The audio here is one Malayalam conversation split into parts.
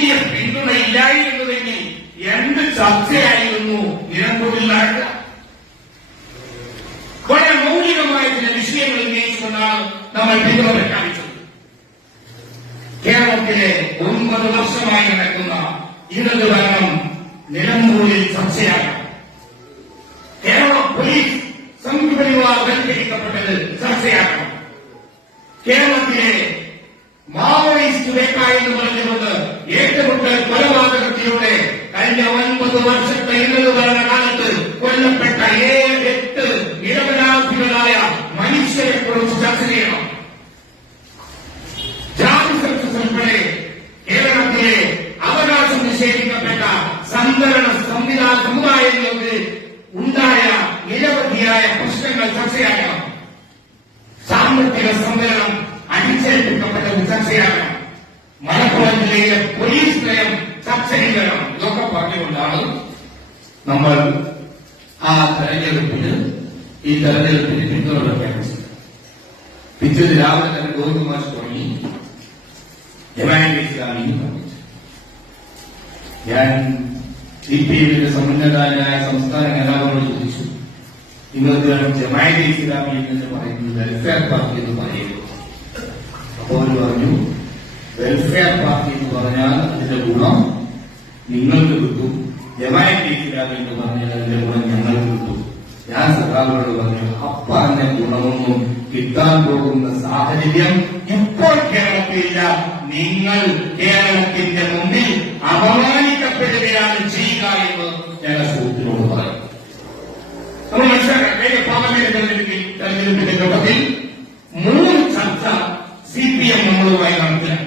കൂടിയ പിന്തുണയില്ലായിരുന്നുവെങ്കിൽ എന്ത് ചർച്ചയായിരുന്നു നിലമ്പൂരിൽ വളരെ മൗലികമായ ചില വിഷയങ്ങൾ ഉന്നയിച്ചുകൊണ്ടാണ് നമ്മൾ പിന്തുണ പ്രഖ്യാപിച്ചത്. കേരളത്തിലെ ഒൻപത് വർഷമായി നടക്കുന്ന ഇടത് ഭരണം നിലമ്പൂരിൽ ചർച്ചയാകാം കേരള പോലീസ് സംഘപരിവാർ ബന്ധിക്കപ്പെട്ടത് ചർച്ചയാക്കണം കേരളത്തിലെ മാവോയിസ്റ്റ് വേട്ട എന്ന് പറഞ്ഞുകൊണ്ട് ഏറ്റുമുട്ടൽ കൊലപാതകത്തിലൂടെ കഴിഞ്ഞ ഒൻപത് വർഷത്തെ ഇടത് ഭരണകാലത്ത് കൊല്ലപ്പെട്ട ഏഴ് എട്ട് നിരപരാധികളായ മനുഷ്യരെ കുറിച്ച് ചർച്ച ചെയ്യണം. ജാതി സെൻസസ് ഉൾപ്പെടെ കേരളത്തിലെ അവകാശം നിഷേധിക്കപ്പെട്ട സംവരണ സംവിധാന സമുദായങ്ങൾക്ക് ഉണ്ടായ നിരവധിയായ പ്രശ്നങ്ങൾ ചർച്ചയാക്കണം സാമ്പത്തിക സംവരണം അടിച്ചേൽപ്പിക്കപ്പെട്ടത് ചർച്ചയാക്കണം മലപ്പുറം പോലീസ് നയം ചർച്ച ചെയ്യണം ഇതൊക്കെ പറഞ്ഞുകൊണ്ടാണ് നമ്മൾ ആ തെരഞ്ഞെടുപ്പിന് ഈ തെരഞ്ഞെടുപ്പിന് പിന്തുണ പ്രഖ്യാപിച്ചത് പിറ്റേന്ന് രാവിലെ തന്നെ ഗോവിന്ദമാഷ് തുടങ്ങി ജമാഅത്തെ ഞാൻ സി പി എമ്മിന്റെ സമുന്നതനായ സംസ്ഥാന നേതാക്കളോട് ചോദിച്ചു നിങ്ങൾക്ക് ജമാഅത്തെ ഇസ്ലാമി എന്ന് പറയുന്നത് വെൽഫെയർ പാർട്ടി എന്ന് പറയുന്നു. അപ്പോൾ അവർ പറഞ്ഞു വെൽഫെയർ പാർട്ടി എന്ന് പറഞ്ഞാൽ അതിന്റെ ഗുണം നിങ്ങൾക്ക് കിട്ടും. ജമാഅത്തെ ഇസ്ലാമി എന്ന് പറഞ്ഞാൽ അതിന്റെ ഗുണം ഞങ്ങൾക്ക് കിട്ടും. ഞാൻ സഖാവിനോട് പറഞ്ഞു അപ്പറഞ്ഞ ഗുണമൊന്നും കിട്ടാൻ പോകുന്ന സാഹചര്യം ഇപ്പോൾ കേരളത്തിലില്ല. നിങ്ങൾ കേരളത്തിന്റെ മുന്നിൽ അപമാനിക്കപ്പെടുകയാണ് ചെയ്യുക എന്ന് ഞങ്ങൾ സുഹൃത്തിനോട് പറയും. നമ്മൾ മനസ്സിലാക്കാം കഴിഞ്ഞ തെരഞ്ഞെടുപ്പിന്റെ ഘട്ടത്തിൽ മൂന്ന് ചർച്ച സി പി എം നമ്മളുമായി നടത്തിയാണ്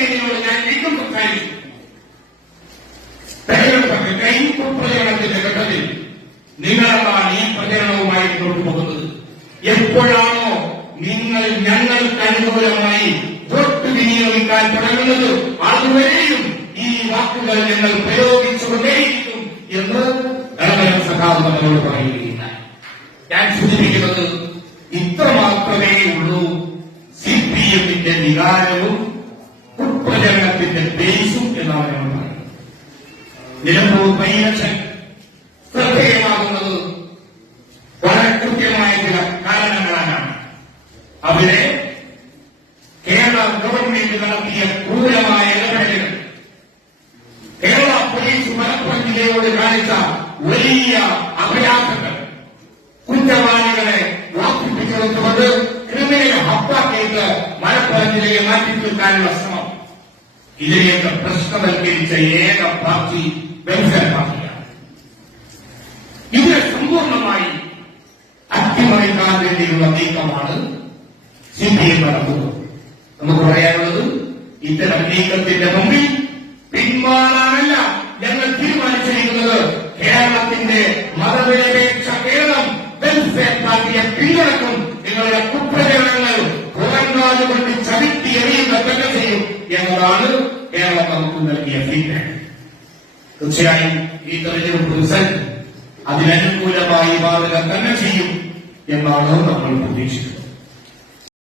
രീതിയിലൂടെ ഞാൻ വീണ്ടും സംസാരിക്കും തെരഞ്ഞെടുപ്പ് കഴിഞ്ഞ പ്രചരണത്തിന്റെ ഘട്ടത്തിൽ നിങ്ങളാണ് ഈ പ്രചരണവുമായി മുന്നോട്ട് പോകുന്നത്? എപ്പോഴാണോ നിങ്ങൾ ഞങ്ങൾക്ക് അനുകൂലമായി വോട്ട് വിനിയോഗിക്കാൻ തുടങ്ങുന്നത് അതുവരെയും ഈ വാക്കുകൾ ഞങ്ങൾ പ്രയോഗിച്ചുകൊണ്ടേയിരിക്കും എന്ന് ഇളവരം സഖാവ് നമ്മളോട് പറയുകയില്ല ഞാൻ സൂചിപ്പിക്കുന്നത് പ്രചരണത്തിന്റെ ബേസും എന്നാണ് ഞങ്ങൾ പറയുന്നത് നിലമ്പൂർ പൈലക്ഷൻ ശ്രദ്ധേയമാകുന്നത് വളരെ കൃത്യമായ ചില കാരണങ്ങളാണ് അവിടെ കേരള ഗവൺമെന്റ് നടത്തിയ ക്രൂരമായ ഇടപെടലുകൾ. കേരള പോലീസ് മലപ്പുറം ജില്ലയോട് കാണിച്ച വലിയ അഭയാസങ്ങൾ കുറ്റവാളികളെ വാർഷിപ്പിച്ചുകൊണ്ട് ക്രിമിനൽ ഹബ്ബാക്കിയിട്ട് മലപ്പുറം ജില്ലയെ മാറ്റിത്തീർക്കാനുള്ള ശ്രമം ഇതിനെയൊക്കെ പ്രശ്നവൽക്കരിച്ച ഏക പാർട്ടി വെൽഫെയർ പാർട്ടിയാണ്. ഇതിനെ സമ്പൂർണമായി അട്ടിമറിക്കാൻ വേണ്ടിയുള്ള നീക്കമാണ് സി പി എം നടത്തുന്നത്. നമുക്ക് പറയാനുള്ളത് ഇത്തരം നീക്കത്തിന്റെ മുമ്പിൽ പിന്മാറാനല്ല ഞങ്ങൾ തീരുമാനിച്ചിരിക്കുന്നത്. കേരളത്തിന്റെ മതനിരപേക്ഷ കേരളം വെൽഫെയർ പാർട്ടിയെ പിന്തുണക്കും നിങ്ങളുടെ കുപ്രചരണങ്ങൾ പുറങ്കാലുകൊണ്ട് ചവിട്ടി എറിയുക തന്നെ ചെയ്യും എന്നതാണ് നമുക്ക് നൽകിയ ഫീഡ്ബാക്ക് തീർച്ചയായും ഈ തെരഞ്ഞെടുപ്പ് റിസൾട്ട് അതിനനുകൂലമായി മാറുക തന്നെ ചെയ്യും എന്നാണ് നമ്മൾ പ്രതീക്ഷിക്കുന്നത്.